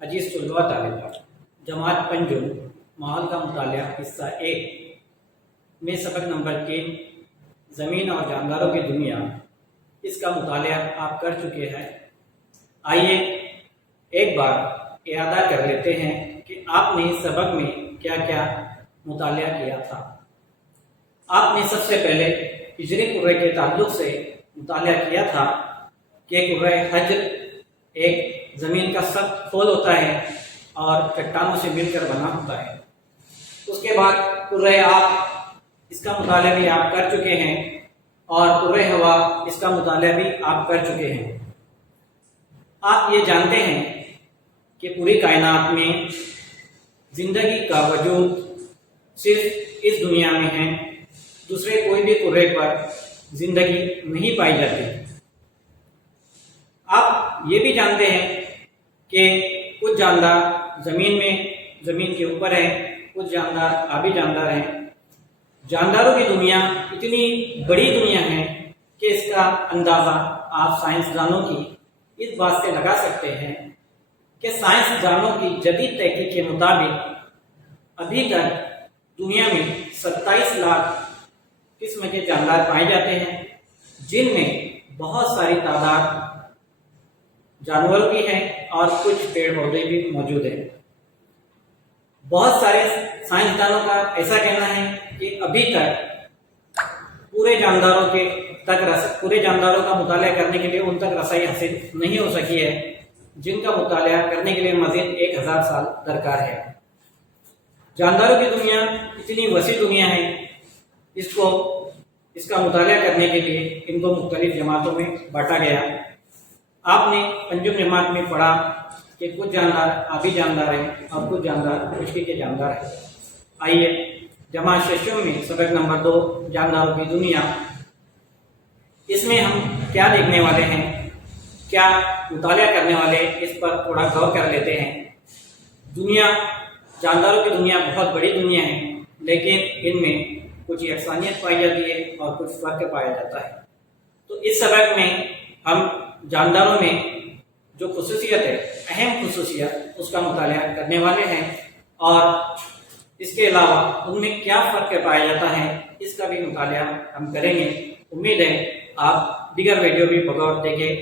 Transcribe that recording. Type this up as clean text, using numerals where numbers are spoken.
عزیز طلباء طالبات، جماعت پنجم ماحول کا مطالعہ حصہ 1 میں سبق نمبر 3 زمین اور جانداروں کی دنیا، اس کا مطالعہ آپ کر چکے ہیں۔ آئیے ایک بار اعادہ کر لیتے ہیں کہ آپ نے اس سبق میں کیا کیا مطالعہ کیا تھا۔ آپ نے سب سے پہلے ہجری کرہ کے تعلق سے مطالعہ کیا تھا کہ کرہ حجر ایک زمین کا سخت پھول ہوتا ہے اور چٹانوں سے مل کر بنا ہوتا ہے۔ اس کے بعد کرہ آب، اس کا مطالعہ بھی آپ کر چکے ہیں، اور کرہ ہوا، اس کا مطالعہ بھی آپ کر چکے ہیں۔ آپ یہ جانتے ہیں کہ پوری کائنات میں زندگی کا وجود صرف اس دنیا میں ہے، دوسرے کوئی بھی کرہ پر زندگی نہیں پائی جاتی۔ آپ یہ بھی جانتے ہیں کہ کچھ جاندار زمین کے اوپر ہیں، کچھ جاندار آبی جاندار ہیں۔ جانداروں کی دنیا اتنی بڑی دنیا ہے کہ اس کا اندازہ آپ سائنسدانوں کی اس بات سے لگا سکتے ہیں کہ سائنسدانوں کی جدید تحقیق کے مطابق ابھی تک دنیا میں 27 لاکھ قسم کے جاندار پائے جاتے ہیں، جن میں بہت ساری تعداد جانور بھی ہیں اور کچھ پیڑ پودے بھی موجود ہیں۔ بہت سارے سائنسدانوں کا ایسا کہنا ہے کہ ابھی تک پورے جانداروں کا مطالعہ کرنے کے لیے ان تک رسائی حاصل نہیں ہو سکی ہے، جن کا مطالعہ کرنے کے لیے مزید 1000 سال درکار ہے۔ جانداروں کی دنیا اتنی وسیع دنیا ہے، اس کا مطالعہ کرنے کے لیے ان کو مختلف جماعتوں میں بانٹا گیا۔ آپ نے پنجم جماعت میں پڑھا کہ کچھ جاندار آبی جاندار ہیں اور کچھ جاندار خشکی کے جاندار ہیں۔ آئیے جماعت ششم میں سبق نمبر 2 جانداروں کی دنیا، اس میں ہم کیا دیکھنے والے ہیں، کیا مطالعہ کرنے والے، اس پر تھوڑا غور کر لیتے ہیں۔ جانداروں کی دنیا بہت بڑی دنیا ہے، لیکن ان میں کچھ یکسانیت پائی جاتی ہے اور کچھ فرق پایا جاتا ہے۔ تو اس سبق میں ہم جانداروں میں جو خصوصیت ہے، اہم خصوصیت، اس کا مطالعہ کرنے والے ہیں، اور اس کے علاوہ ان میں کیا فرق پایا جاتا ہے، اس کا بھی مطالعہ ہم کریں گے۔ امید ہے آپ دیگر ویڈیو بھی بغور دیکھیں۔